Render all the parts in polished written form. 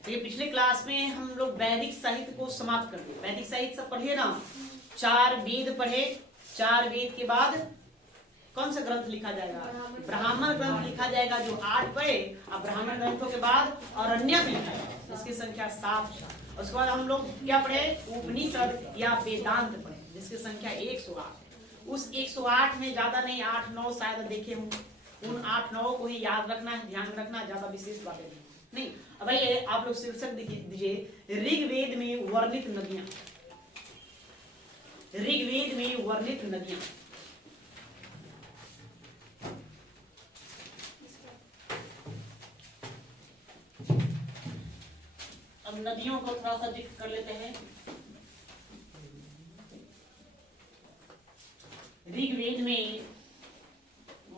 तो ये पिछले क्लास में हम लोग वैदिक साहित्य को समाप्त कर दिए। वैदिक साहित्य सब पढ़िए ना, 4 वेद पढ़े। 4 वेद के बाद कौन सा ग्रंथ लिखा जाएगा? ब्राह्मण ग्रंथ लिखा जाएगा, जो 8 पढ़े। अब ब्राह्मण ग्रंथों के बाद अरण्यक लिखा जाएगा, इसकी संख्या 7। उसके बाद हम लोग क्या पढ़े? उपनिषद या वेदांत पढ़े, जिसकी संख्या 108 है। उस 108 में ज्यादा नहीं, 8-9 शायद देखे होंगे। उन 8-9 को ही याद रखना है, ध्यान रखना, ज्यादा विशेष बातें नहीं। अब भाई आप लोग शीर्षक दीजिए, ऋग्वेद में वर्णित नदियां। ऋग्वेद में वर्णित नदियां। अब नदियों को थोड़ा सा जिक्र कर लेते हैं। ऋग्वेद में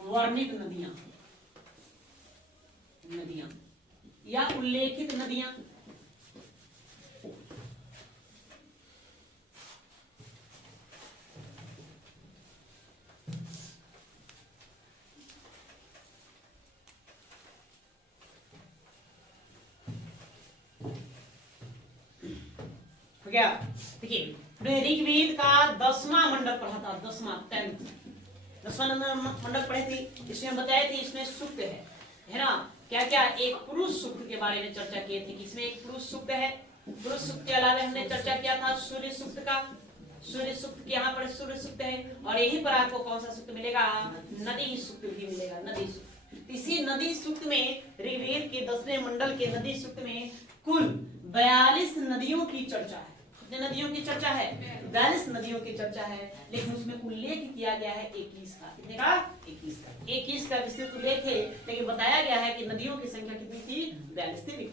वर्णित नदियां, नदियां या उल्लेखित नदियां। हो गया? देखिए, ऋग्वेद का 10वां मंडल पढ़ा था, 10वां 10वां मंडल पढ़े थे। इसमें बताए थे इसमें सूक्त है ना? क्या क्या? एक पुरुष सूक्त के बारे में चर्चा किए थे। इसमें एक पुरुष सूक्त है। पुरुष सूक्त के अलावा हमने चर्चा किया था सूर्य सूक्त का। सूर्य सूक्त के यहाँ पर सूर्य सूक्त है, और यहीं पर आपको कौन सा सूक्त मिलेगा? नदी सूक्त भी मिलेगा, नदी सूक्त। इसी नदी सूक्त में, ऋग्वेद के 10वें मंडल के नदी सूक्त में कुल 42 नदियों की चर्चा है। कितने नदियों की चर्चा है? 42 नदियों की चर्चा है, लेकिन उसमें उल्लेख किया गया है 21 का। कितने का? 21 का। 21 का विस्तृत उल्लेख है, लेकिन बताया गया है कि नदियों की संख्या कितनी थी? 42 थी।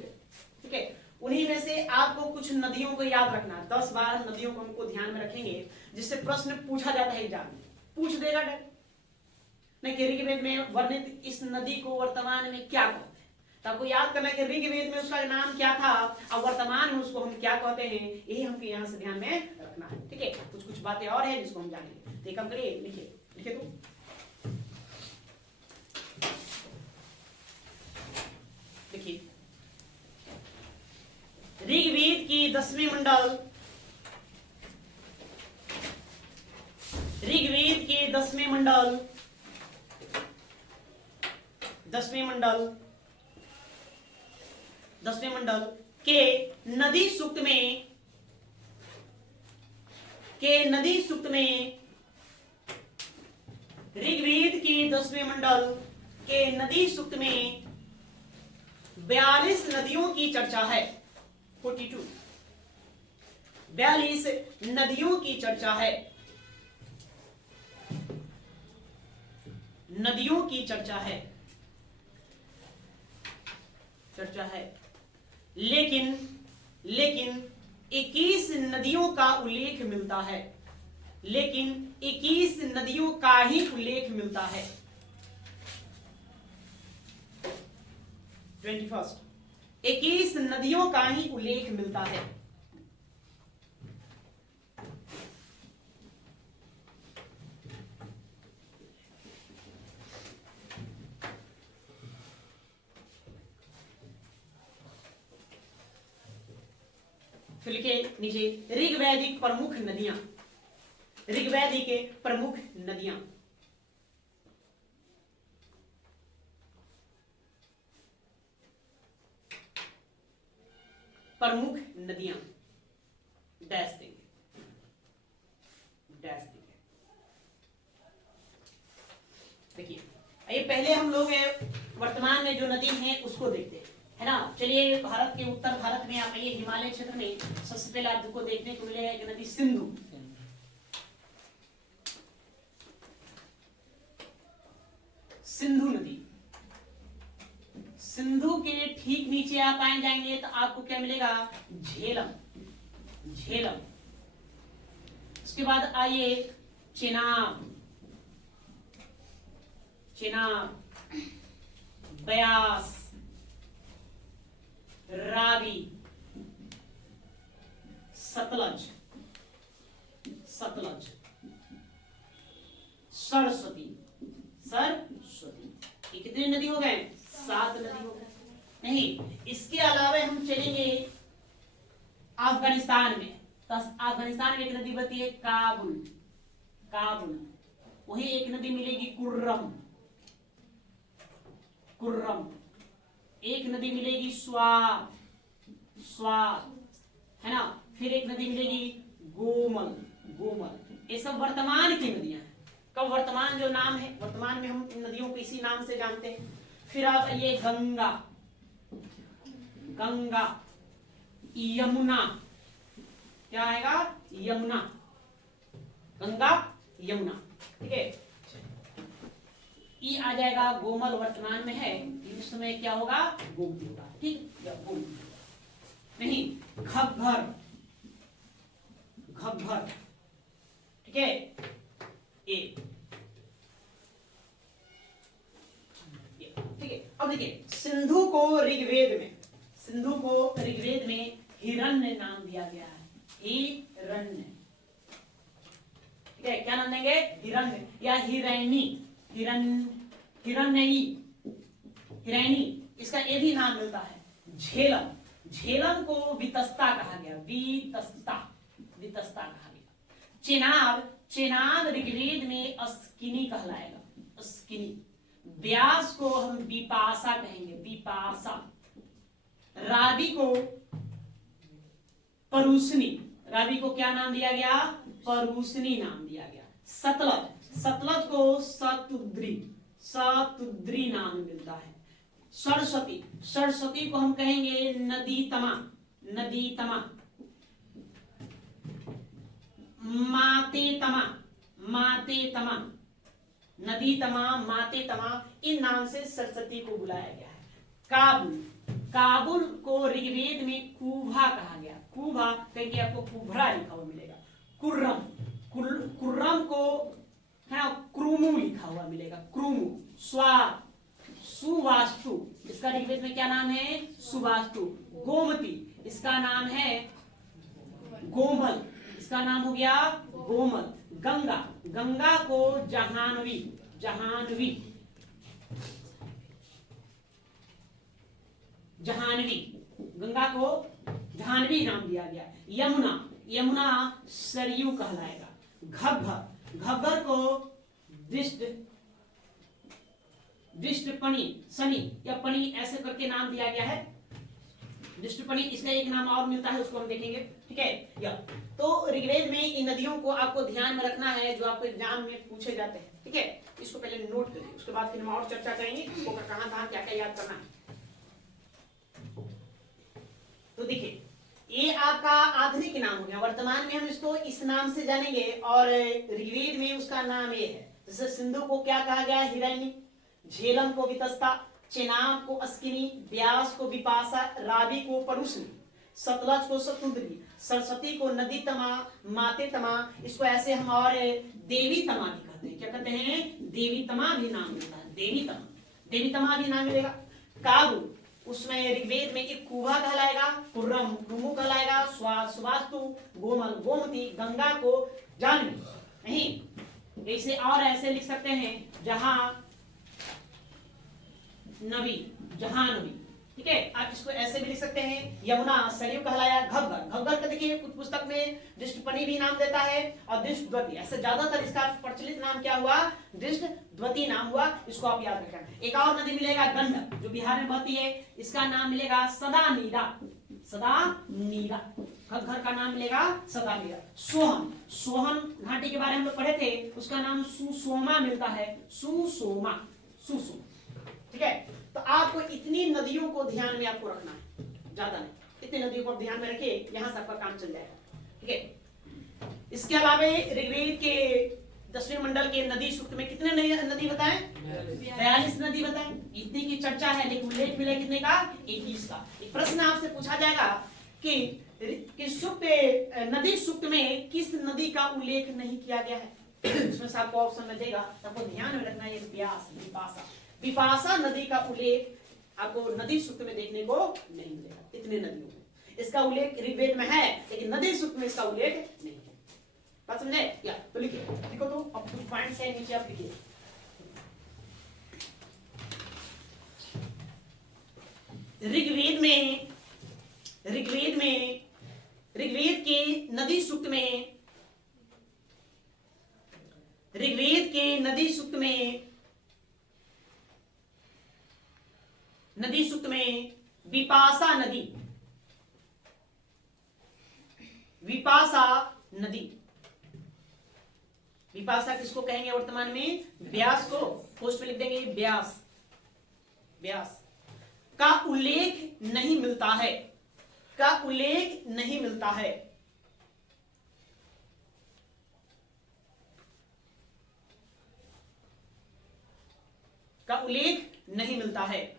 ठीक है, उन्हीं में से आपको कुछ नदियों को याद रखना है। 10-12 नदियों को हमको ध्यान में रखेंगे, जिससे प्रश्न पूछा जाता है एग्जाम में, पूछ देगा नहीं कि ऋग्वेद में वर्णित इस नदी को वर्तमान में क्या कहते हैं। तो आपको याद करना है कि ऋग्वेद में उसका नाम क्या था और वर्तमान में उसको हम क्या कहते हैं, यही हमको यहाँ से ध्यान में रखना है। ठीक है, कुछ कुछ बातें और है जिसको हम जानेंगे। तो एक काम करिए, लिखिए लिखिए तो देखिए, ऋग्वेद की 10वें मंडल, ऋग्वेद के 10वें मंडल, 10वें मंडल, 10वें मंडल के नदी सूक्त में, ऋग्वेद के 10वें मंडल के नदी सूक्त में 42 नदियों की चर्चा है। 42 42 नदियों की चर्चा है। नदियों की चर्चा है, चर्चा है। लेकिन 21 नदियों का उल्लेख मिलता है। लेकिन 21 नदियों का ही उल्लेख मिलता है। 21 21 नदियों का ही उल्लेख मिलता है। फिर लिखे नीचे, ऋग्वैदिक प्रमुख नदियां। ऋग्वैदिक के प्रमुख नदियां, प्रमुख नदियां डैश देंगे, डैश देंगे। देखिए, ये पहले हम लोग वर्तमान में जो नदी है उसको देखते हैं, है ना? चलिए, भारत के उत्तर भारत में आप आइए, हिमालय क्षेत्र में सबसे पहले आपको देखने को मिलेगा एक नदी सिंधु। सिंधु नदी, सिंधु के ठीक नीचे आप आए जाएंगे तो आपको क्या मिलेगा? झेलम, झेलम। उसके बाद आइए चेनाब, चेनाब, ब्यास, रावी, सतलज, सतलज, सरस्वती, सरस्वती। ये कितनी नदी हो गए? 7 नदी हो गए। नहीं, इसके अलावा हम चलेंगे अफगानिस्तान में। तो अफगानिस्तान में एक नदी बहती है काबुल, काबुल। वही एक नदी मिलेगी कुर्रम, कुर्रम। एक नदी मिलेगी स्वाद, स्वाद, है ना। फिर एक नदी मिलेगी गोमल, गोमल। ये सब वर्तमान की नदियां हैं। कब वर्तमान जो नाम है, वर्तमान में हम इन नदियों को इसी नाम से जानते हैं। फिर आप ये गंगा, गंगा, यमुना, क्या आएगा, यमुना, गंगा, यमुना, ठीक है। ये आ जाएगा गोमल, वर्तमान में है, इस समय क्या होगा, गोमती होगा, ठीक, या गोमती होगा। नहीं, घग्गर, घग्गर, ठीक है। ठीक है। अब देखिए सिंधु को ऋग्वेद में, सिंधु को ऋग्वेद में हिरण्य नाम दिया गया है, हिरण्य, ठीक है। क्या नाम देंगे, हिरण्य या हिरैनी, हिरण्ययी, हिरैनी, इसका ये भी नाम मिलता है। झेलम, झेलम को वितस्ता कहा गया, वितस्ता, वितस्ता कहा गया। चेनाब, चेनाब ऋग्वेद में अस्किनी कहलाएगा, अस्किनी। व्यास को हम विपासा कहेंगे, विपासा। रावी को परूसनी, रावी को क्या नाम दिया गया, परूसनी नाम दिया गया। सतलज, सतलज को सतुद्री, सतुद्री नाम मिलता है। सरस्वती, सरस्वती को हम कहेंगे नदी तमा, नदी तमा। माते तमा, माते तमा, नदी तमा, माते तमा, इन नाम से सरस्वती को बुलाया गया है। काबुल, काबुल को ऋग्वेद में कुभा कहा गया, कुभा कहेंगे, आपको कुभरा लिखा हुआ मिलेगा। कुर्रम, कुर्रम को है ना क्रुमु लिखा हुआ मिलेगा, क्रुमु। स्वाद, सुवास्तु, इसका ऋग्वेद में क्या नाम है, सुवास्तु। गोमती, इसका नाम है गोमल, इसका नाम हो गया गोमल। गंगा, गंगा को जहानवी, जहानवी, जहानवी, गंगा को जहानवी नाम दिया गया। यमुना, यमुना सरयू कहलाएगा। घग्गर, घग्गर को दृष्ट, दृष्टपणी, सनी या पनी ऐसे करके नाम दिया गया है, दृष्टपणी। इसका एक नाम और मिलता है, उसको हम देखेंगे, ठीक है। या तो ऋग्वेद में इन नदियों को आपको ध्यान में रखना है, जो आपको एग्जाम में पूछे जाते हैं, ठीक है। इसको पहले नोट करिए, उसके बाद फिर हम और चर्चा करेंगे इसको कहां कहां क्या क्या याद करना है। तो देखिए ये आपका आधुनिक नाम हो गया, वर्तमान में हम इसको इस नाम से जानेंगे, और ऋग्वेद में उसका नाम ये है। जैसे सिंधु को क्या कहा गया, हिरण्य। झेलम को वितस्ता, चेनाब को अस्किनी, व्यास को विपासा, रावी को परुषनी, सतलज को सतुद्री, सरस्वती को नदी तमा, माते तमा। इसको ऐसे हम और देवी तमा भी कहते हैं। क्या कहते हैं, देवी तमा भी नाम मिलता है, देवी तमा, देवी तमा भी नाम मिलेगा। काबुल, उसमें ऋग्वेद में एक कुभा कहलाएगा, कुर्रम कुमु कहलाएगा, सुवास्तु, गोमल गोमती, गंगा को जानवी। नहीं, ऐसे और ऐसे लिख सकते हैं, जहां नवी, जहानवी, ठीक है। आप इसको ऐसे भी लिख सकते हैं, यमुना सरयू कहलाया। घग्गर, घग्गर का देखिए कुछ पुस्तक में दृष्टपनी भी नाम देता है, और दृष्टद्वती। ऐसे ज्यादातर इसका प्रचलित नाम क्या हुआ, दृष्टद्वती नाम हुआ, इसको आप याद रखें। एक और नदी मिलेगा गंडक, जो बिहार में बहती है, इसका नाम मिलेगा सदा नीरा, सदा नीरा। घग्गर का नाम मिलेगा सदा नीरा। सोहम, सोहम घाटी के बारे में हम लोग पढ़े थे, उसका नाम सुसोमा मिलता है, सुसोमा, सुसोमा, ठीक है। तो आपको इतनी नदियों को ध्यान में आपको रखना है, ज्यादा नहीं, इतनी नदियों को ध्यान में रखिए, यहां से आपका काम चल जाएगा, ठीक है। इसके अलावा ऋग्वेद के 10वें मंडल के नदी सूक्त में कितने नदी बताएं, 42 नदी बताएं। इतनी की चर्चा है, लेकिन उल्लेख मिला कितने का, 21 का। एक प्रश्न आपसे पूछा जाएगा कि सूक्त, नदी सूक्त में किस नदी का उल्लेख नहीं किया गया है, उसमें से आपको ऑप्शन मिलेगा, आपको ध्यान में रखना है। व्यास, विपासा, विपासा नदी का उल्लेख आपको नदी सूक्त में देखने को नहीं मिलेगा, इतने नदियों में। इसका उल्लेख ऋग्वेद में है, लेकिन नदी सूक्त में इसका उल्लेख नहीं है। बात समझे? या तो लिखिए, लिखो तो अब कुछ पॉइंट्स है नीचे, आप लिखिए। ऋग्वेद में ऋग्वेद के नदी सूक्त में विपाशा नदी, विपाशा किसको कहेंगे वर्तमान में? व्यास को। पोस्ट में लिख देंगे व्यास का उल्लेख नहीं मिलता है, का उल्लेख नहीं मिलता है। का उल्लेख नहीं मिलता है।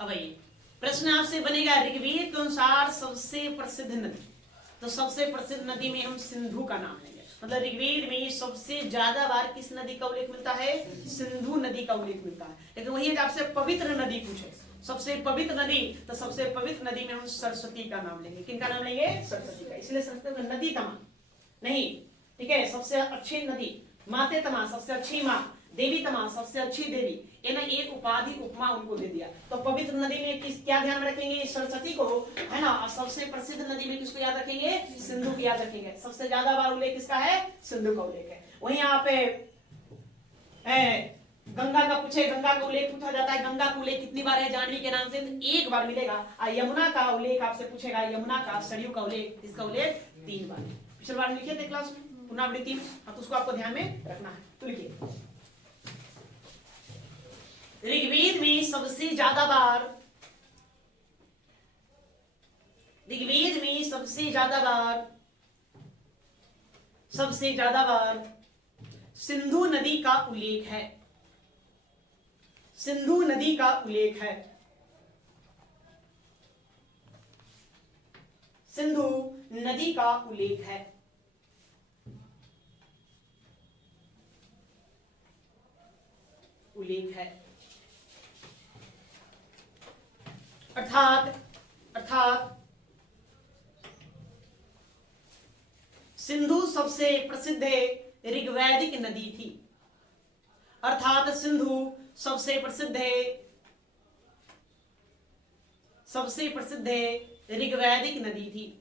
अब आइए प्रश्न आपसे बनेगा, ऋग्वेद के अनुसार सबसे प्रसिद्ध नदी। तो सबसे प्रसिद्ध नदी में हम सिंधु का नाम लेंगे। मतलब ऋग्वेद में सबसे ज्यादा बार किस नदी का उल्लेख मिलता है? सिंधु नदी का उल्लेख मिलता है। लेकिन वही आपसे पवित्र नदी पूछे, सबसे पवित्र नदी, तो सबसे पवित्र नदी में हम सरस्वती का नाम लेंगे। किनका नाम लेंगे? सरस्वती का। इसलिए संस्कृत में नदी तमा नहीं, ठीक है। सबसे अच्छी नदी, माते तमा सबसे अच्छी माँ, देवी तमा सबसे अच्छी देवी, ये ना एक उपाधि उपमा उनको दे दिया। तो पवित्र नदी में क्या ध्यान में रखेंगे? सरस्वती को, है ना। और सबसे प्रसिद्ध नदी में किसको याद रखेंगे? सिंधु को याद रखेंगे। सबसे ज्यादा बार उल्लेख किसका है? सिंधु का उल्लेख है। वहीं यहाँ पे गंगा का पूछे, गंगा का उल्लेख पूछा जाता है। गंगा का उल्लेख कितनी बार है जाह्नवी के नाम से? तो एक बार मिलेगा। यमुना का उल्लेख आपसे पूछेगा, यमुना का, सरयू का उल्लेख, इसका उल्लेख 3 बार। पिछले बार लिखे थे क्लास में पुनरावृत्ति में, तो उसको आपको ध्यान में रखना है। तो लिखिए, ऋग्वेद में सबसे ज्यादा बार, सिंधु नदी का उल्लेख है। सिंधु नदी का उल्लेख है। सिंधु नदी का उल्लेख है। अर्थात सिंधु सबसे प्रसिद्ध ऋग्वैदिक नदी थी। अर्थात सिंधु सबसे प्रसिद्ध ऋग्वैदिक नदी थी।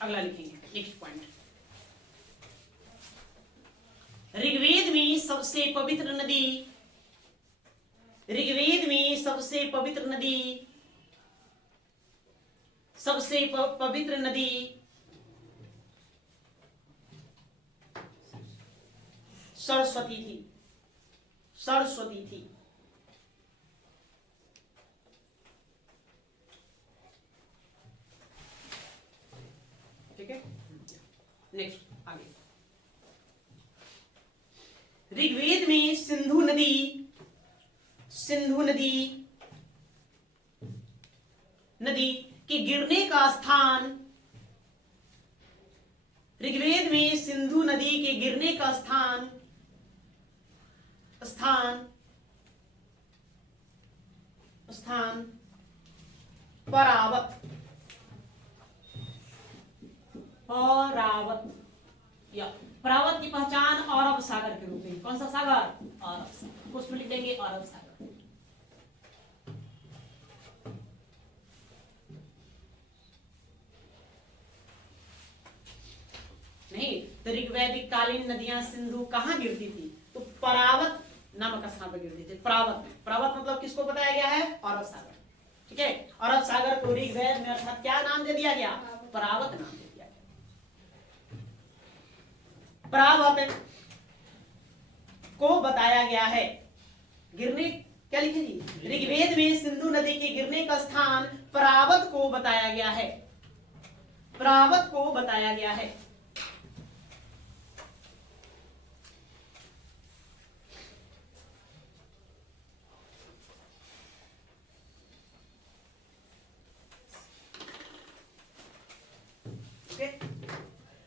अगला लिखेंगे, नेक्स्ट पॉइंट। ऋग्वेद में सबसे पवित्र नदी, सरस्वती थी। ठीक है, नेक्स्ट आगे। ऋग्वेद में सिंधु नदी के गिरने का स्थान, ऋग्वेद में सिंधु नदी के गिरने का स्थान परावत या परावत की पहचान अरब सागर के रूप में। कौन सा सागर? अरब सागर। उसमें लिख देंगे अरब सागर। नहीं तो ऋग्वैदिक कालीन नदियां सिंधु कहां गिरती थी? तो परावत नामक स्थान पर गिरती थी। परावत मतलब किसको बताया गया है? अरब सागर। ठीक है, अरब सागर को ऋग्वेद में अर्थात क्या नाम दे दिया गया? परावत नाम दे दिया गया। परावत को बताया गया है गिरने, क्या लिखे जी? ऋग्वेद में सिंधु नदी के गिरने का स्थान परावत को बताया गया है। परावत को बताया गया है।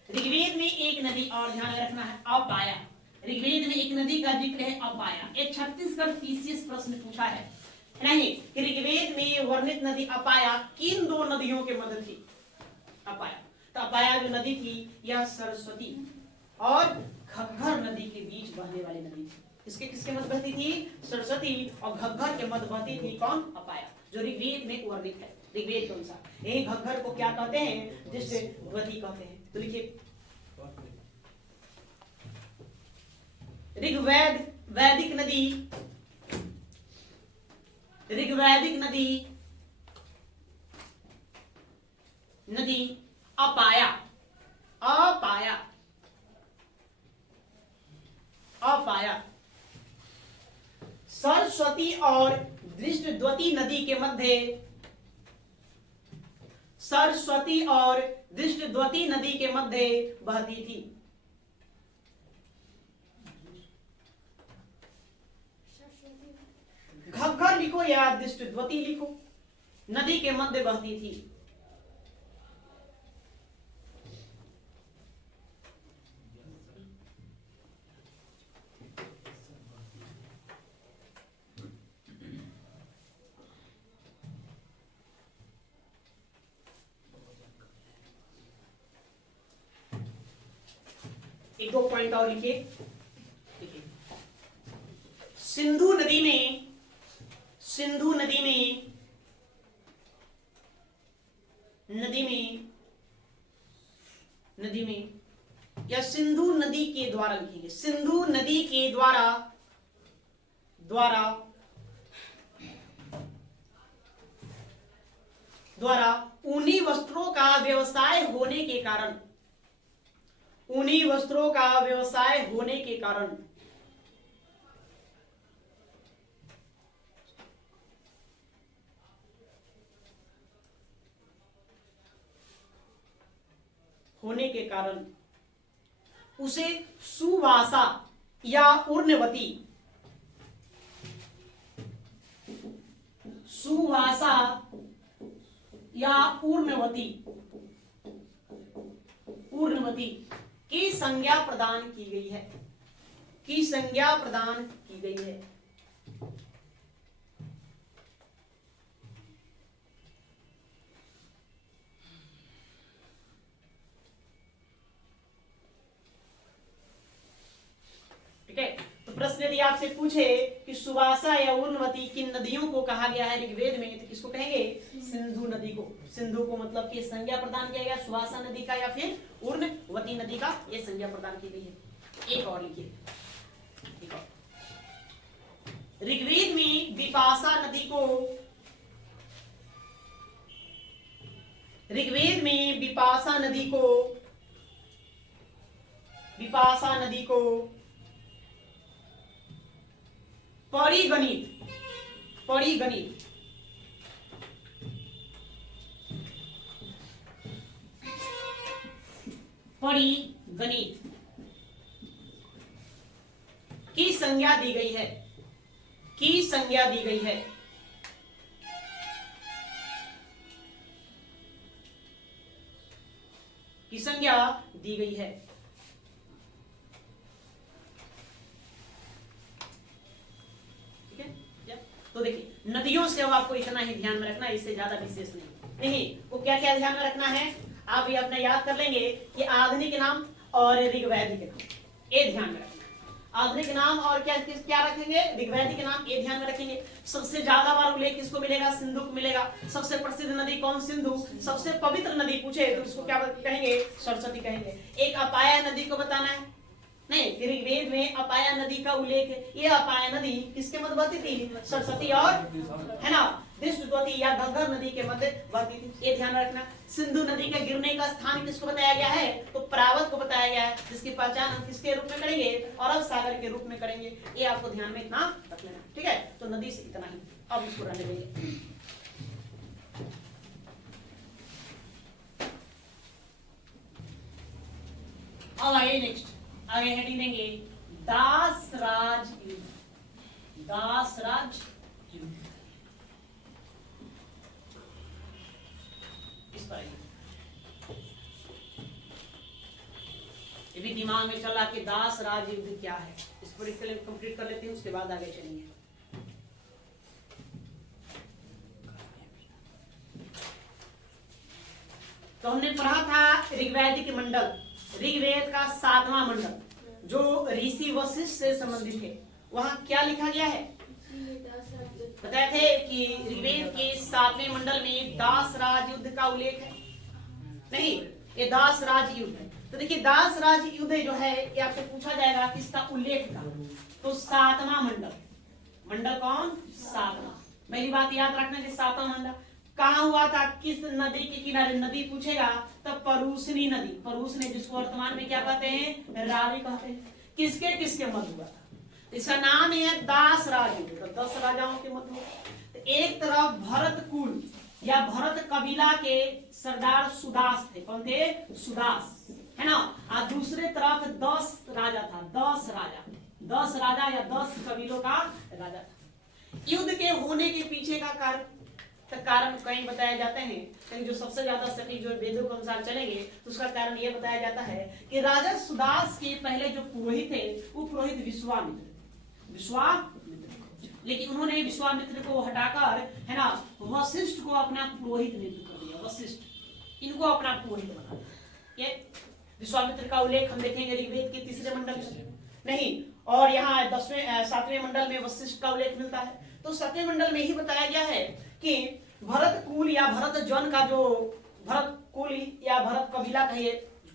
ऋग्वेद में एक नदी और ध्यान रखना है, अपाया। ऋग्वेद में एक नदी का जिक्र है अपाया। एक छत्तीसगढ़ पीसीएस प्रश्न पूछा है नहीं कि ऋग्वेद में वर्णित नदी अपाया किन दो नदियों के मध्य थी। अपाया, तो अपाया जो नदी थी यह सरस्वती और घग्गर नदी के बीच बहने वाली नदी थी। इसके किसके मध्य बहती थी? सरस्वती और घग्गर के मध्य बहती थी कौन? अपाया, जो ऋग्वेद में वर्णित है। ऋग्वेद के अनुसार यही घग्गर को क्या कहते हैं? दृष्टद्वती कहते हैं। तो लिखिए ऋग्वेद वैदिक नदी, ऋग्वैदिक नदी, नदी अपाया, अपाया, अपाया सरस्वती और दृष्टद्वती नदी के मध्य, सरस्वती और दृष्टद्वती नदी के मध्य बहती थी। घग्गर लिखो या दृष्टद्वती लिखो, नदी के मध्य बहती थी। एक दो पॉइंट और लिखिए। सिंधु नदी में, सिंधु नदी में, नदी में, नदी में या सिंधु नदी के द्वारा लिखेंगे, सिंधु नदी के द्वारा, द्वारा, द्वारा ऊनी वस्त्रों का व्यवसाय होने के कारण, ऊनी वस्त्रों का व्यवसाय होने के कारण उसे सुवासा या ऊर्णवती, सुवासा या ऊर्णवती, ऊर्णवती की संज्ञा प्रदान की गई है, की संज्ञा प्रदान की गई है। ठीक है, तो प्रश्न यदि आपसे पूछे कि सुवासा या ऊर्णवती किन नदियों को कहा गया है ऋग्वेद में, तो किसको कहेंगे? सिंधु नदी को। सिंधु को मतलब कि संज्ञा प्रदान किया गया सुवासा नदी का या फिर ऊर्णवती नदी का, ये संज्ञा प्रदान की गई है। एक और लिखिए, ऋग्वेद में विपाशा नदी को, ऋग्वेद में विपाशा नदी को, विपाशा नदी को परिगणित, परिगणित, परिगणित की संज्ञा दी गई है, की संज्ञा दी गई है। की संज्ञा दी गई है। ठीक है, तो देखिए नदियों से अब आपको इतना ही ध्यान में रखना है, इससे ज्यादा विशेष नहीं। वो क्या क्या ध्यान में रखना है आप ये अपना याद कर लेंगे कि आधुनिक नाम और ऋग्वैदिक नाम, ये ध्यान में रखना। आधुनिक नाम और क्या क्या रखेंगे? ऋग्वैदिक नाम, ये ध्यान में रखेंगे। सबसे ज्यादा बार उल्लेख किसको मिलेगा? सिंधु को मिलेगा। सबसे प्रसिद्ध नदी कौन? सिंधु। सबसे पवित्र नदी पूछे तो इसको क्या कहेंगे? सरस्वती कहेंगे। एक अपाया नदी को बताना है, नहीं ऋग्वेद में अपाया नदी का उल्लेख है। ये अपाया नदी किसके मध्य बहती थी? सरस्वती और है ना दृष्टद्वती या घग्गर नदी के मध्य बहती थी, ये ध्यान रखना। सिंधु नदी का गिरने का स्थान किसको बताया गया है? तो परावत को बताया गया है, जिसकी पहचान हम किसके रूप में करेंगे? अरब सागर के रूप में करेंगे। ये आपको ध्यान में इतना रख लेना, ठीक है। तो नदी से इतना ही, अब इसको रहने देंगे। अब आइए नेक्स्ट, आगे हेडिंग देंगे दासराज युद्ध। दासराज युद्ध, इस पर भी दिमाग में चला कि दास राज युद्ध क्या है। इस पर कंप्लीट कर लेते हैं, उसके बाद आगे चलेंगे। तो हमने पढ़ा था ऋग्वैदिक मंडल, ऋग्वेद का 7वां मंडल जो ऋषि वशिष्ठ से संबंधित है। वहां क्या लिखा गया है? बताए थे कि ऋग्वेद के 7वें मंडल में दास राज युद्ध का उल्लेख है। नहीं, ये दास राज युद्ध है। तो देखिए दास राज युद्ध जो है ये आपसे पूछा जाएगा किसका उल्लेख था, तो 7वां मंडल। मंडल कौन? 7वां। मेरी बात याद रखना कि 7वां मंडल कहाँ हुआ था, किस नदी के किनारे? नदी पूछेगा तब परूसनी नदी, परूसनी जिसको वर्तमान में क्या कहते हैं? रावी कहते हैं। किसके किसके मध्य हुआ था? इसका नाम है दास राज युद्ध। तो 10 राजाओं के मध्य हुआ। एक तरफ भरत कुल या भरत कबीला के सरदार सुदास थे। कौन थे? सुदास, है ना। और दूसरे तरफ 10 राजा था, 10 राजा, 10 राजा या 10 कबीलों का राजा था। युद्ध के होने के पीछे का कारण कई बताए जाते हैं, लेकिन जो सबसे ज्यादा सटीक जो वेदों के अनुसार चलेंगे तो उसका कारण यह बताया जाता है कि राजा सुदास के पहले जो पुरोहित थे वो पुरोहित विश्वामित्र, लेकिन उन्होंने विश्वामित्र को हटाकर, है ना, वशिष्ठ को अपना पुरोहित नियुक्त कर दिया। वशिष्ठ इनको अपना पुरोहित बना दिया। ये विश्वामित्र का उल्लेख हम देखेंगे ऋग्वेद के 3 मंडल में नहीं, और यहाँ 7वें मंडल में वशिष्ठ का उल्लेख मिलता है। तो 7वें मंडल में ही बताया गया है कि भरत कुल या भरत जन का जो भरत कुल या भरत कबीला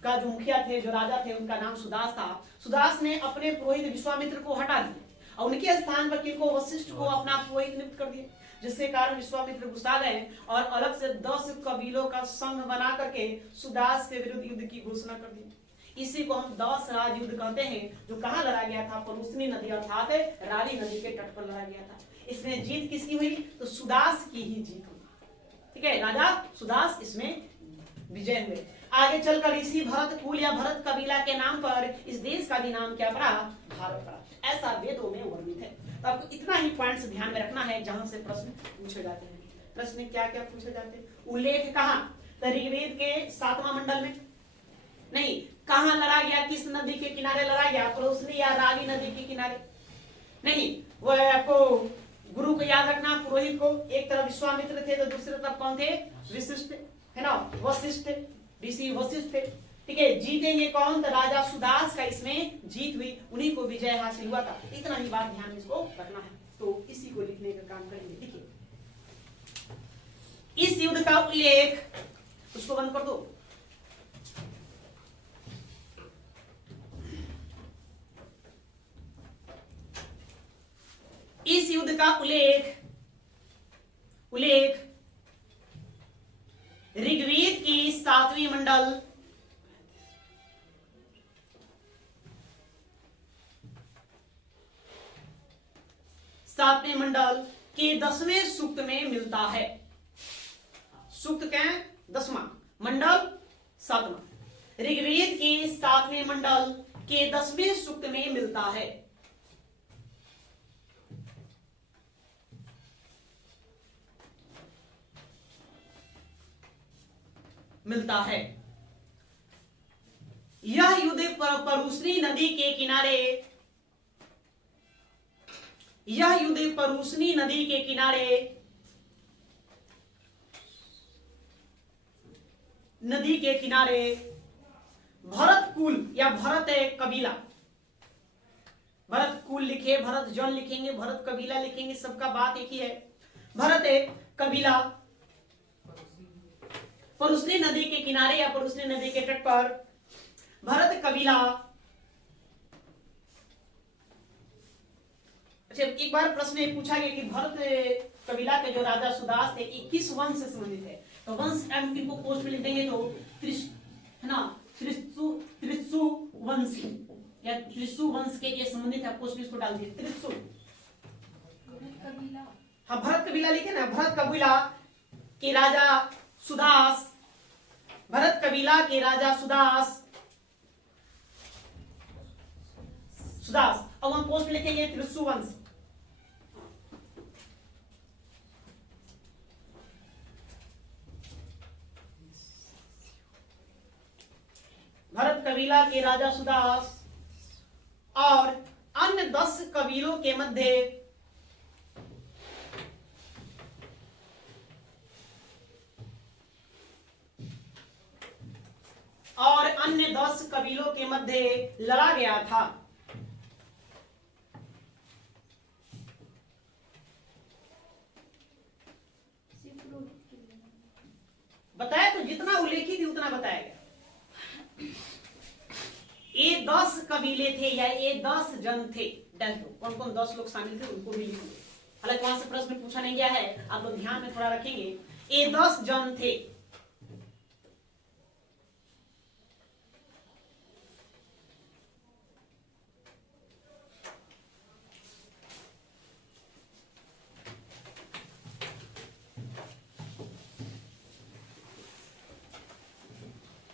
का जो मुखिया थे, जो राजा थे, उनका नाम सुदास था। सुदास ने अपने पुरोहित विश्वामित्र को हटा दिया और उनके स्थान पर किनको? वशिष्ठ को अपना पुरोहित नियुक्त कर दिया, जिससे कारण विश्वामित्र गुस्सा गए और अलग से 10 कबीलों का संघ बना करके सुदास के विरुद्ध युद्ध की घोषणा कर दी। इसी को हम 10 राज युद्ध कहते हैं, जो कहाँ लड़ा गया था? परूसनी नदी अर्थात रावी नदी के तट पर लड़ा गया था। इसमें जीत किसकी हुई? तो सुदास की ही जीत हुई। ठीक है, राजा सुदास इसमें विजय हुए। आगे चलकर इसी भरत कुल या भरत कबीला के नाम पर इस देश का भी नाम क्या पड़ा? भारत पड़ा। ऐसा वेदों में वर्णित है। तो आपको इतना ही पॉइंट्स ध्यान में रखना है जहां से प्रश्न पूछे जाते हैं। प्रश्न क्या क्या पूछे जाते हैं? उल्लेख कहाँ? तो ऋग्वेद के 7वां मंडल में नहीं। कहाँ लड़ा गया? किस नदी के किनारे लड़ा गया? परूसनी या रावी नदी के किनारे नहीं। वो आपको गुरु को याद रखना, पुरोहित को। एक तरफ विश्वामित्र थे तो दूसरी तरफ कौन थे? विशिष्ट, है ना, वशिष्ठ, ऋषि वशिष्ठ थे। ठीक है, जीतेंगे कौन? तो राजा सुदास का इसमें जीत हुई, उन्हीं को विजय हासिल हुआ था। इतना ही बात ध्यान में इसको रखना है। तो इसी को लिखने का काम करेंगे। देखिए इस युद्ध का उल्लेख, उसको बंद कर दो। इस युद्ध का उल्लेख ऋग्वेद की 7वीं मंडल के 10वें सूक्त में मिलता है। सूक्त क्या है? 10वां, मंडल 7वां। ऋग्वेद के 7वें मंडल के 10वें सूक्त में मिलता है। यह युद्ध परूसनी नदी के किनारे, भरत कुल या भरत कबीला, भरत कुल लिखे, भरत जन लिखेंगे, भरत कबीला लिखेंगे, सबका बात एक ही है। भरत कबीला परूसनी नदी के किनारे या परूसनी नदी के तट पर भरत कबीला। अच्छा, एक बार प्रश्न ये पूछा गया कि भरत कबीला के जो राजा सुदास थे किस वंश से संबंधित है? तो वंश इनको पोस्ट में लिख देंगे तो है ना, त्रिशु वंश या त्रिशु वंश के संबंधित है। पोस्ट में इसको डाल दिए त्रिशु। हाँ, भरत कबीला लिखे ना, भरत कबीला के राजा सुदास, भरत कबीला के राजा सुदास। अब हम पोस्ट लिखेंगे त्रिशु वंश। भरत कबीला के राजा सुदास और अन्य 10 कबीलों के मध्य लड़ा गया था। बताया तो जितना उल्लेखित है उतना बताया गया। ये 10 कबीले थे या ये 10 जन थे। कौन कौन 10 लोग शामिल थे उनको भी लिखो। हालांकि वहां से प्रश्न पूछा नहीं गया है, आप लोग ध्यान में थोड़ा रखेंगे। ये 10 जन थे।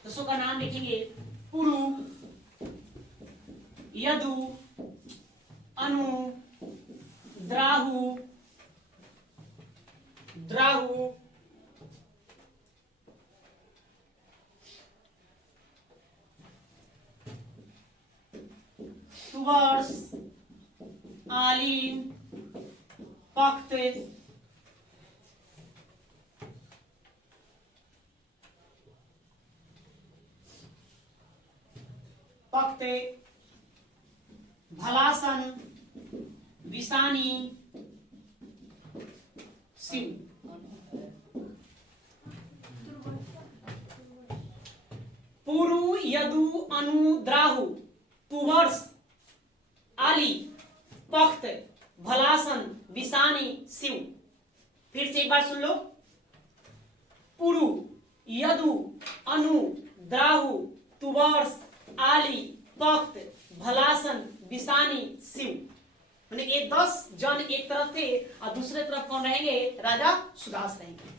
दसों का नाम लिखेंगे। पुरु, यदु, अनु, द्राहु, सुवर्स, आलीम, पख्त, भलासन, विसानी, सिंह। पुरु, यदु, अनु, द्राहु, तुवर्स, आली, पख्त, भलासन, विसानी, शिव। फिर से एक बार सुन लो। पुरु, यदु, अनु, द्राहु, तुवर्स, आली, पख्त, भलासन, विसानी, शिव। मैंने ये 10 जन एक तरफ थे और दूसरे तरफ कौन रहेंगे? राजा सुदास रहेंगे।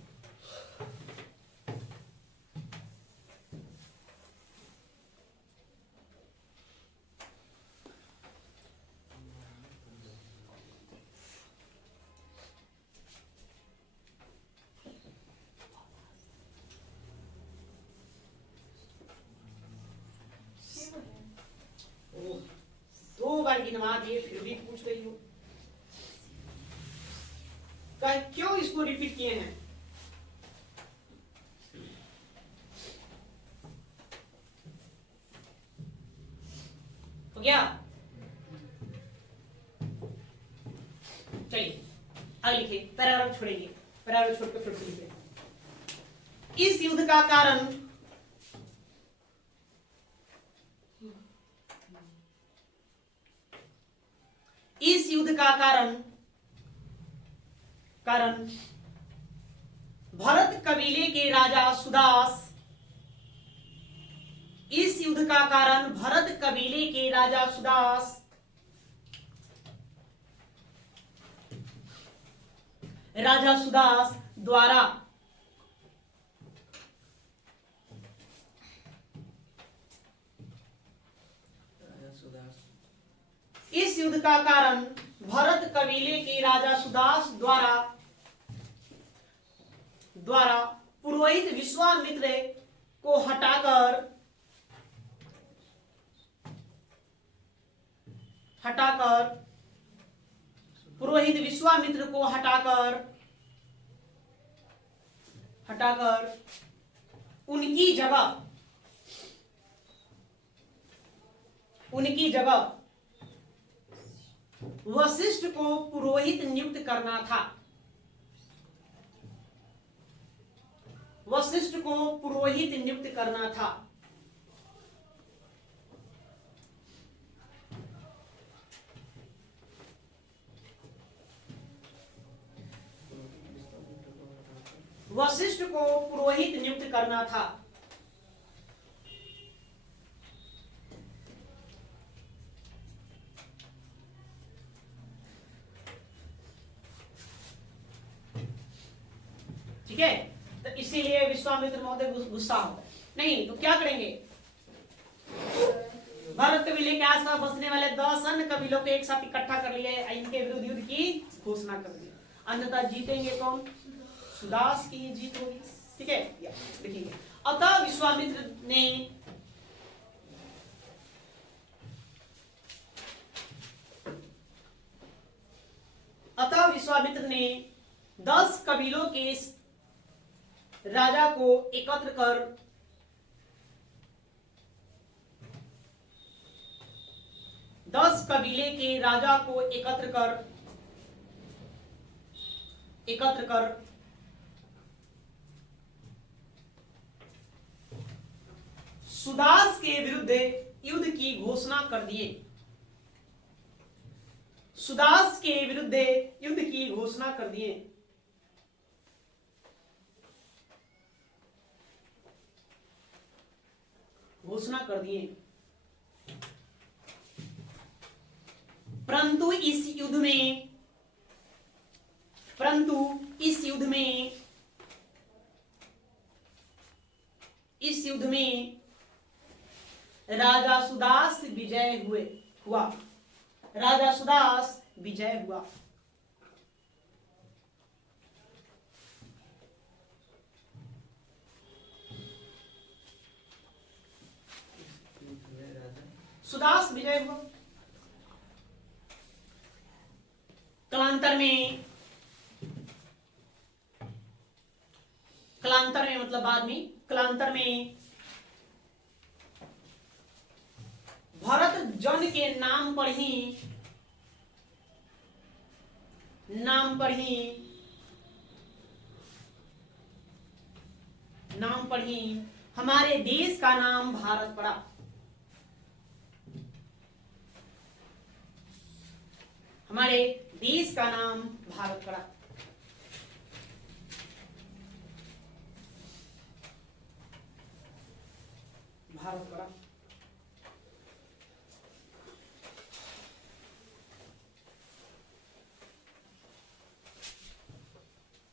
दो बार गिनवा दिए फिर भी पूछ रही हो, क्यों इसको रिपीट किए हैं? हो गया? चलिए आगे लिखिए। पैराग्राफ छोड़ेंगे, पैराग्राफ छोड़कर फिर से लिखिए। इस युद्ध का कारण भरत कबीले के राजा सुदास, इस युद्ध का कारण भरत कबीले के राजा सुदास द्वारा इस युद्ध का कारण भरत कबीले के राजा सुदास द्वारा पुरोहित विश्वामित्र को हटाकर पुरोहित विश्वामित्र को हटाकर उनकी जगह वशिष्ठ को पुरोहित नियुक्त करना था। वशिष्ठ को पुरोहित नियुक्त करना था। वशिष्ठ को पुरोहित नियुक्त करना था। ठीक है, तो इसीलिए विश्वामित्र महोदय गुस्सा हो गए। नहीं तो क्या करेंगे? भरत कबीले के आसपास बसने वाले 10 अन्य कबीलों को एक साथ इकट्ठा कर लिए, इनके विरुद्ध युद्ध की घोषणा कर दी। अन्यथा जीतेंगे कौन? सुदास की जीत होगी। ठीक है, देखिए। अतः विश्वामित्र ने में 10 कबीलों के राजा को एकत्र कर 10 कबीले के राजा को एकत्र कर सुदास के विरुद्ध युद्ध की घोषणा कर दिए। सुदास के विरुद्ध युद्ध की घोषणा कर दिए। परंतु इस युद्ध में राजा सुदास विजय हुआ। राजा सुदास विजय हुआ। सुदास विजय हुआ। कलांतर में मतलब बाद में, कलांतर में भरत जन के नाम पर ही हमारे देश का नाम भारत पड़ा। हमारे देश का नाम भारत पड़ा।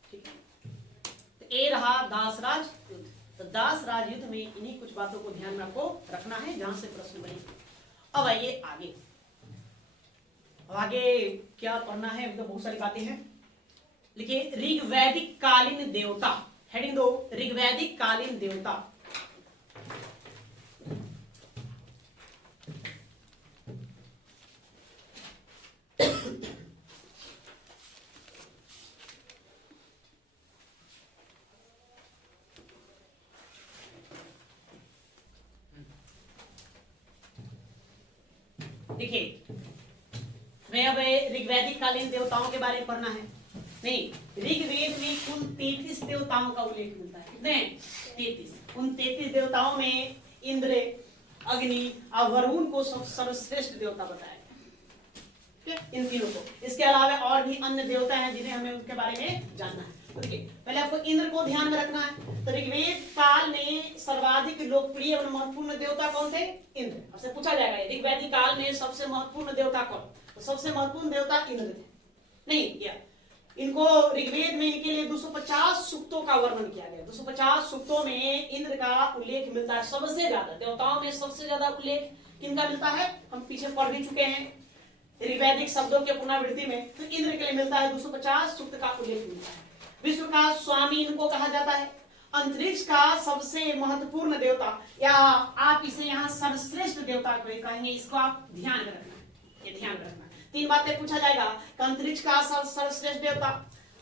ठीक है, तो ये रहा दासराज युद्ध। तो दासराज युद्ध में इन्हीं कुछ बातों को ध्यान में आपको रखना है जहां से प्रश्न बने। अब आइए आगे क्या पढ़ना है, तो बहुत सारी बातें हैं। लिखिए ऋग्वैदिक कालीन देवता, हेडिंग 2 ऋग्वैदिक कालीन देवता। देखिए मैं अब ऋग्वैदिक कालीन देवताओं के बारे में पढ़ना है। नहीं, ऋग्वेद में कुल 33 देवताओं का उल्लेख मिलता है। कितने? 33। उन 33 देवताओं में इंद्र, अग्नि और वरुण को सर्वश्रेष्ठ देवता बताया गया, इन तीनों को। इसके अलावा और भी अन्य देवता हैं जिन्हें हमें उनके बारे में जानना है। तो देखिए पहले आपको इंद्र को ध्यान में रखना है। तो ऋग्वेद काल में सर्वाधिक लोकप्रिय और महत्वपूर्ण देवता कौन थे? इंद्र। आपसे पूछा जाएगा ऋग्वैदिक काल में सबसे महत्वपूर्ण देवता कौन? तो सबसे महत्वपूर्ण देवता इंद्र थे। नहीं क्या इनको ऋग्वेद में इनके लिए 250 सूक्तों का वर्णन किया गया। 250 सूक्तों में इंद्र का उल्लेख मिलता है सबसे ज्यादा। देवताओं में सबसे ज्यादा उल्लेख किनका मिलता है? हम पीछे पढ़ भी चुके हैं ऋग्वैदिक शब्दों के पुनरावृत्ति में। तो इंद्र के लिए मिलता है 250 सूक्त का उल्लेख मिलता है। विश्व का स्वामी इनको कहा जाता है। अंतरिक्ष का सबसे महत्वपूर्ण देवता, या आप इसे यहाँ सर्वश्रेष्ठ देवता कहेंगे, इसको आप ध्यान में रखना है। ये ध्यान में रखना। 3 बातें पूछा जाएगा। अंतरिक्ष का सर्वश्रेष्ठ देवता,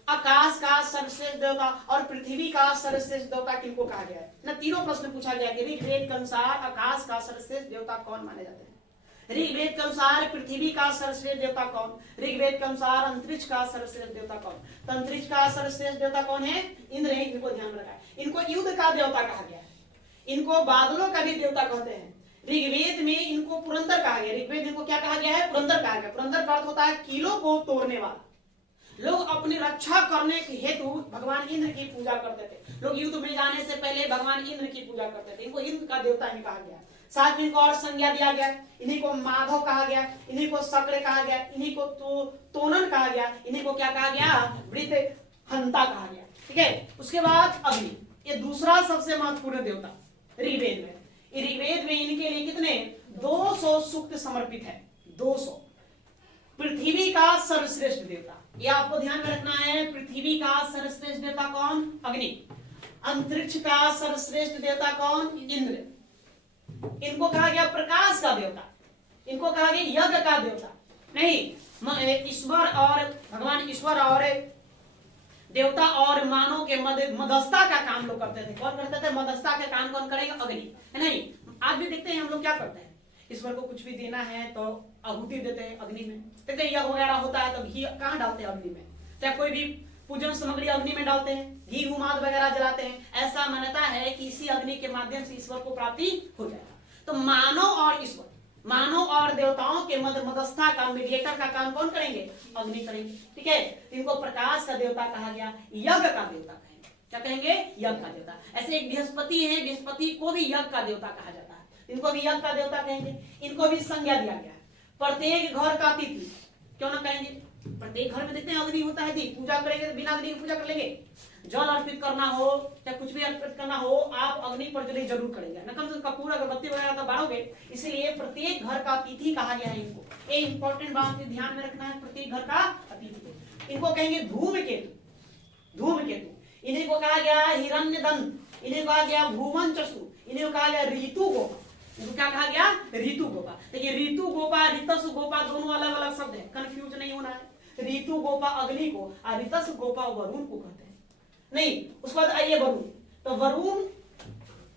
आकाश का सर्वश्रेष्ठ देवता और पृथ्वी का सर्वश्रेष्ठ देवता किनको कहा गया है? ना तीनों प्रश्न पूछा गया कि ऋग्वेद के अनुसार आकाश का सर्वश्रेष्ठ देवता कौन माने जाते हैं? ऋग्वेद के अनुसार पृथ्वी का सर्वश्रेष्ठ देवता कौन? ऋग्वेद के अनुसार अंतरिक्ष का सर्वश्रेष्ठ देवता कौन? तो अंतरिक्ष का सर्वश्रेष्ठ देवता कौन है? इंद्र है। इनको ध्यान में रखा है। इनको युद्ध का देवता कहा गया है। इनको बादलों का भी देवता कहते हैं। ऋग्वेद में इनको पुरंदर कहा गया। ऋग्वेद इनको क्या कहा गया है? पुरंदर कहा गया। पुरंदर का अर्थ होता है कीलों को तोड़ने वाला। लोग अपनी रक्षा करने के हेतु भगवान इंद्र की पूजा करते थे। लोग युद्ध में जाने से पहले भगवान इंद्र की पूजा करते थे। इनको इंद्र का देवता इन्हें कहा गया। साथ में इनको और संज्ञा दिया गया। इन्हीं को माधव कहा गया, इन्हीं को सकड़े कहा गया, इन्हीं को तोनन कहा गया, इन्हीं को क्या कहा गया? वृत हंता कहा गया। ठीक है। उसके बाद अग्नि, ये दूसरा सबसे महत्वपूर्ण देवता ऋग्वेद में। ऋग्वेद में इनके लिए कितने? 200 सूक्त समर्पित है। 200। पृथ्वी का सर्वश्रेष्ठ देवता, ये आपको ध्यान में रखना है। पृथ्वी का सर्वश्रेष्ठ देवता कौन? अग्नि। अंतरिक्ष का सर्वश्रेष्ठ देवता कौन? इंद्र। इनको कहा गया प्रकाश का देवता, इनको कहा गया यज्ञ का देवता। नहीं, ईश्वर और भगवान ईश्वर और देवता और मानव के मध्यस्थता का काम लोग करते थे। कौन करते थे? मध्यस्थता का काम कौन करेगा? अग्नि, है नहीं? आज भी देखते हैं हम लोग क्या करते हैं, ईश्वर को कुछ भी देना है तो आहुति देते हैं अग्नि में। देखते हैं यज्ञ वगैरह होता है तो घी कहाँ डालते हैं? अग्नि में। चाहे कोई भी पूजन सामग्री अग्नि में डालते हैं, घी उमाद वगैरह जलाते हैं। ऐसा मान्यता है कि इसी अग्नि के माध्यम से ईश्वर को प्राप्ति हो जाएगा। तो मानव और ईश्वर, मानव और देवताओं के मध्यस्थता का, मीडिएटर का काम कौन करेंगे? अग्नि करेंगे। ठीक है, इनको प्रकाश का देवता कहा गया, यज्ञ का देवता कहेंगे। क्या कहेंगे? यज्ञ का देवता। ऐसे एक बृहस्पति है, बृहस्पति को भी यज्ञ का देवता कहा जाता है, इनको भी यज्ञ का देवता कहेंगे। इनको भी संज्ञा दिया गया है, प्रत्येक घर का अतिथि। क्यों ना कहेंगे? प्रत्येक घर में देखते हैं अग्नि होता है जी, पूजा करेंगे तो बिना अग्नि की पूजा कर लेंगे? जल अर्पित करना हो या कुछ भी अर्पित करना हो, आप अग्नि पर जरूर करेंगे, न कम से कम कपूर अगरबत्ती वगैरह तो बारोगे। इसलिए प्रत्येक घर का अतिथि कहा गया है इनको। ये इंपॉर्टेंट बात ध्यान में रखना है, प्रत्येक घर का अतिथि। इनको कहेंगे धूमकेतु, धूमकेतु। इन्हीं को कहा गया हिरण्यदंत, इन्हें कहा गया भूमनचक्षु, इन्हें कहा गया ऋतु गोपा। इनको क्या कहा गया? ऋतु गोपा। देखिए ऋतु गोपा, ऋतस गोपा दोनों अलग अलग शब्द है, कंफ्यूज नहीं होना है। ऋतु गोपा अग्नि को और ऋतस गोपा वरुण को कहते हैं। नहीं, उसके बाद आइए वरुण। तो वरुण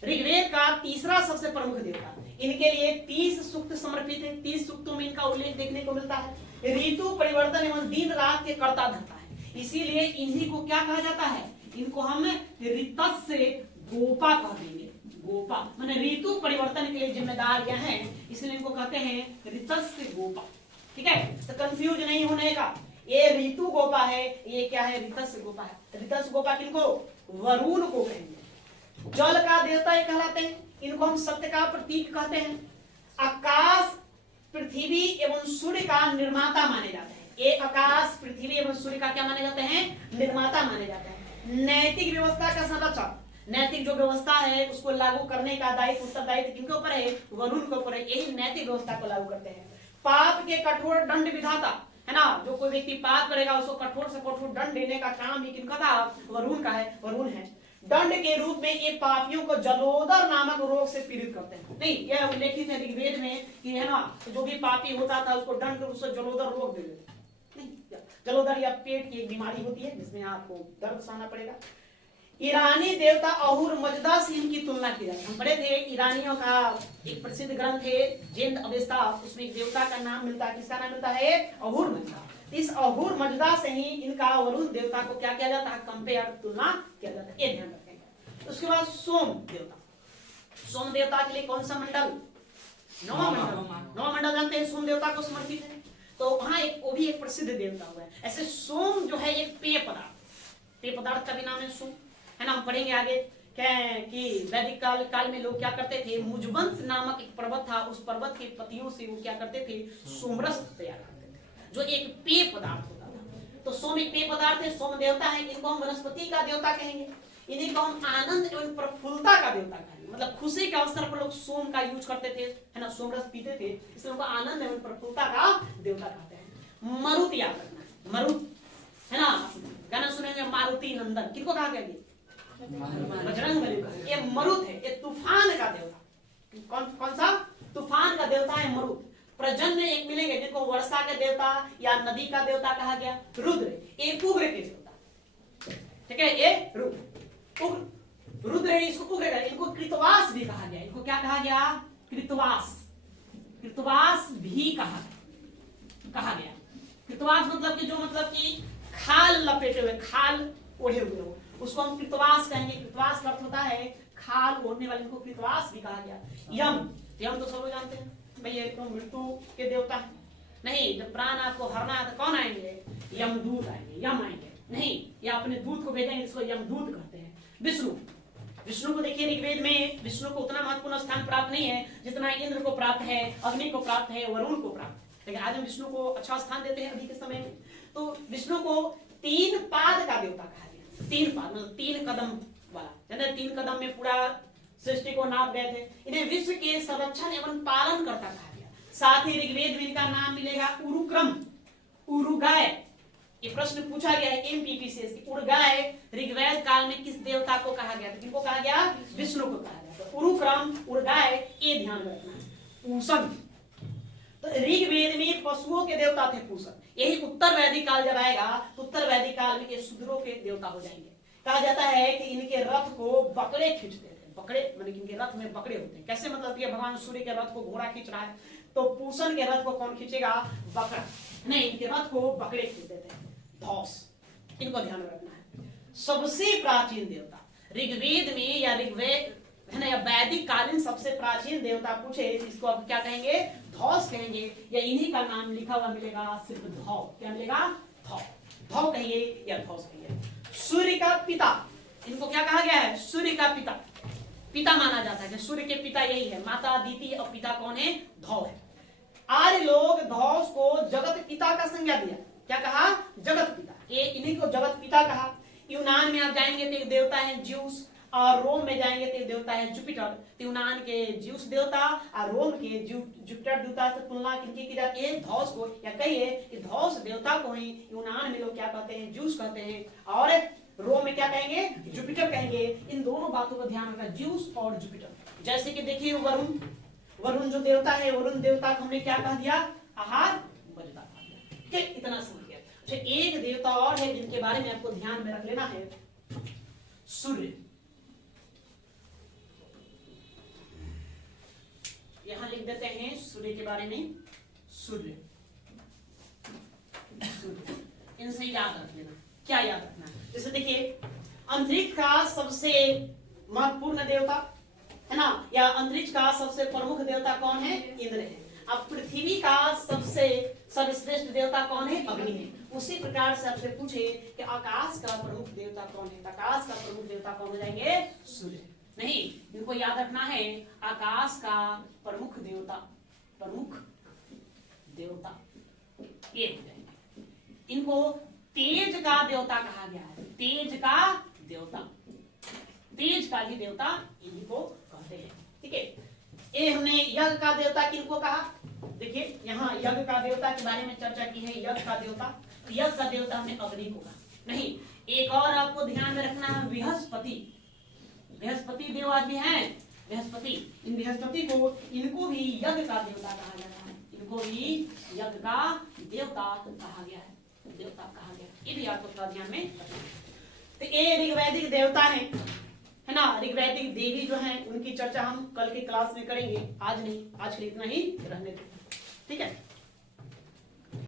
ऋग्वेद का तीसरा सबसे प्रमुख देवता। इनके लिए 30 सूक्त समर्पित है, 30 सूक्तों में इनका उल्लेख देखने को मिलता है। ऋतु परिवर्तन एवं दिन रात के कर्ता धरता है, इसीलिए इन्हीं को क्या कहा जाता है? इनको हम ऋतस से गोपा कह देंगे। गोपा माने ऋतु परिवर्तन के लिए जिम्मेदार यह हैं, इसलिए इनको कहते हैं ऋतस से गोपा। ठीक है, तो कंफ्यूज नहीं होने का, ये ऋतु गोपा है, ये क्या है? ऋतस गोपा है। ऋतस गोपा किनको? वरुण को कहेंगे। जल का देवता ये कहलाते हैं, इनको हम सत्य का प्रतीक कहते हैं। आकाश, पृथ्वी एवं सूर्य का निर्माता माने जाते हैं। ये आकाश, पृथ्वी एवं सूर्य का क्या माने जाते हैं? निर्माता माने जाते हैं। नैतिक व्यवस्था का संरक्षक, नैतिक जो व्यवस्था है उसको लागू करने का दायित्व, उत्तरदायित्व किनके ऊपर है? वरुण के ऊपर है। यही नैतिक व्यवस्था को लागू करते हैं। पाप के कठोर दंड विधाता, है ना? जो कोई व्यक्ति पाप करेगा उसको कठोर से कठोर दंड देने का काम भी किनका था? वरुण का है, वरुण है। दंड के रूप में ये पापियों को जलोदर नामक रोग से पीड़ित करते हैं। नहीं, यह उल्लेखित है ऋग्वेद में कि है ना, जो भी पापी होता था उसको दंड के रूप से जलोदर रोग दे देते। नहीं, जलोदर या पेट की एक बीमारी होती है जिसमें आपको दर्द सहना पड़ेगा। ईरानी देवता अहुर मजदा से इनकी तुलना की जाती है। हम पढ़े थे ईरानियों का एक प्रसिद्ध ग्रंथ है जैन अवेस्ता, उसमें एक देवता का नाम मिलता है। किसका नाम मिलता है? अहुर मजदा। इस अहुर मजदा से ही इनका वरुण देवता को क्या किया जाता है? कंपेयर, तुलना किया जाता है। ये ध्यान रखेंगे। उसके बाद सोम देवता। सोम देवता के लिए कौन सा मंडल? नौवां मंडल। नौवां मंडल जानते हैं, सोम देवता को समर्पित है। तो वहां एक वो भी एक प्रसिद्ध देवता हुआ है। ऐसे सोम जो है एक पेय पदार्थ, पेय पदार्थ का भी नाम है सोम, है ना? हम पढ़ेंगे आगे क्या है कि वैदिक काल में लोग क्या करते थे? मुजबंत नामक एक पर्वत था, उस पर्वत के पत्तियों से वो क्या करते थे? सोमरस तैयार करते थे, जो एक पेय पदार्थ होता था। तो सोम एक पेय पदार्थ है, सोम देवता है। इनको हम वनस्पति का देवता कहेंगे। इन्हीं को हम आनंद एवं प्रफुल्लता का देवता कहेंगे। मतलब खुशी के अवसर पर लोग सोम का यूज करते थे, है ना? सोमरस पीते थे, इसलिए उनको आनंद एवं प्रफुल्लता का देवता कहते हैं। मरुत याद रखना, मरुत, है ना? गाना सुनेंगे मारुति नंदन, किनको कहा गया? बजरंगबली का। ये मरुत है, ये तूफान का देवता। कौन सा? तूफान का देवता है मरुत। प्रजन्य एक मिलेंगे जिनको वर्षा के देवता या नदी का देवता कहा गया, रुद्र। एक उग्र के देवता, ठीक है? ये रुद्र है, इसको उग्र, इनको कृतवास भी कहा गया। इनको क्या कहा गया? कृतवास। कृतवास भी कहा गया। कृतवास मतलब कि जो मतलब कि खाल लपेटे हुए, खाल ओढ़े हुए हो, उसको हम कृतवास कहेंगे। कृतवास का अर्थ होता है खाल ओढ़ने वाले, को कृतवास भी कहा गया। यम, यम तो सब लोग जानते हैं भैया, तो मृत्यु के देवता है। नहीं, जब प्राण आपको हरना है तो कौन आएंगे? यमदूत आएंगे, यम आएंगे। नहीं, या अपने दूत को भेजेंगे, इसको यमदूत कहते हैं। विष्णु, विष्णु को देखिए ऋग्वेद में विष्णु को उतना महत्वपूर्ण स्थान प्राप्त नहीं है जितना इंद्र को प्राप्त है, अग्नि को प्राप्त है, वरुण को प्राप्त है। लेकिन आज हम विष्णु को अच्छा स्थान देते हैं अभी के समय में। तो विष्णु को 3 पाद का देवता कहा गया। 3 पाद मतलब 3 कदम वाला, यानी 3 कदम में पूरा सृष्टि को नाप गए थे। इन्हें विश्व के संरक्षण एवं पालन करता कहा गया। साथ ही ऋग्वेद में इनका नाम मिलेगा उरुक्रम, उरुगाय। ये प्रश्न पूछा गया है एमपीपीसीएस की, उरुगाय ऋग्वेद काल में किस देवता को कहा गया था? किनको कहा गया? विष्णु को कहा गया। तो उरुक्रम, उरुगाय, ये ध्यान रखना है। उषद, तो ऋग्वेद में पशुओं के देवता थे पूषण, यही उत्तर वैदिक काल जब आएगा तो उत्तर वैदिक काल में ये शूद्रों के देवता हो जाएंगे। कहा जाता है कि इनके रथ को बकरे खींचते थे, बकरे माने कि इनके रथ में बकरे होते हैं। कैसे मतलब कि भगवान सूर्य के रथ को घोड़ा खींच रहा है, तो पूषण के रथ को कौन खींचेगा? बकरा नहीं, इनके रथ को बकरे खींचते थे, धौस। इनको ध्यान में रखना है। सबसे प्राचीन देवता ऋग्वेद में या ऋग्वेद है ना या वैदिक कालीन सबसे प्राचीन देवता पूछे इसको अब क्या कहेंगे? धौस कहेंगे, या इन्हीं का नाम लिखा हुआ मिलेगा सिर्फ धौ। क्या मिलेगा? धौ। धौ कहिए या धौस कहिए। सूर्य का पिता, इनको क्या कहा गया है? सूर्य का पिता। पिता माना जाता है कि सूर्य के पिता यही है, माता अदिति और पिता कौन है? धौ है। आर्य लोग धौस को जगत पिता का संज्ञा दिया। क्या कहा? जगत पिता। ये इन्हीं को जगत पिता कहा। यूनान में आप जाएंगे तो एक देवता है ज्यूस, और रोम में जाएंगे तो देवता है जुपिटर। यूनान के ज्यूस देवता और रोम के जुपिटर देवता से तुलना किनकी की जाती है? धौस को। या कहिए कि धौस देवता को ही यूनान में लोग क्या कहते हैं? ज्यूस कहते हैं, और रोम में क्या कहेंगे? जुपिटर कहेंगे। इन दोनों बातों का ध्यान रखना, ज्यूस और जुपिटर। जैसे कि देखिए वरुण, वरुण जो देवता है, वरुण देवता को हमने क्या कह दिया? आहार बजदा कहा दिया। ठीक है, इतना समझ गया। अच्छा, एक देवता और है जिनके बारे में आपको ध्यान में रख लेना है, सूर्य। यहां लिख देते हैं सूर्य के बारे में, सूर्य। सूर्य इनसे याद रख लेना। क्या याद रखना है? जैसे देखिए अंतरिक्ष का सबसे महत्वपूर्ण देवता है ना, या अंतरिक्ष का सबसे प्रमुख देवता कौन है? इंद्र है। अब पृथ्वी का सबसे सर्वश्रेष्ठ देवता कौन है? अग्नि है। उसी प्रकार से आपसे पूछे कि आकाश का प्रमुख देवता कौन है? आकाश का प्रमुख देवता कौन हो जाएंगे? सूर्य। नहीं, इनको याद रखना है, आकाश का प्रमुख देवता, प्रमुख देवता ये हो जाएंगे। इनको तेज का देवता कहा गया है, तेज का देवता, तेज का ही देवता इन्हीं को कहते हैं। ठीक है, ये हमने यज्ञ का देवता किनको कहा? देखिए यहाँ यज्ञ का देवता के बारे में चर्चा की है। यज्ञ का देवता, यज्ञ का देवता हमने अग्नि को कहा। नहीं, एक और आपको ध्यान में रखना है, बृहस्पति। बृहस्पति देव आदि हैं, बृहस्पति। इन बृहस्पति को, इनको भी यज्ञ का देवता कहा जाता है, इनको भी यज्ञ का देवता कहा गया है, देवता कहा गया। ये भी आपको थोड़ा ध्यान में रखना है। तो ये ऋग्वैदिक देवता है ना, ऋग्वैदिक देवी जो हैं उनकी चर्चा हम कल की क्लास में करेंगे, आज नहीं, आज के लिए इतना ही रहने देते हैं। ठीक है।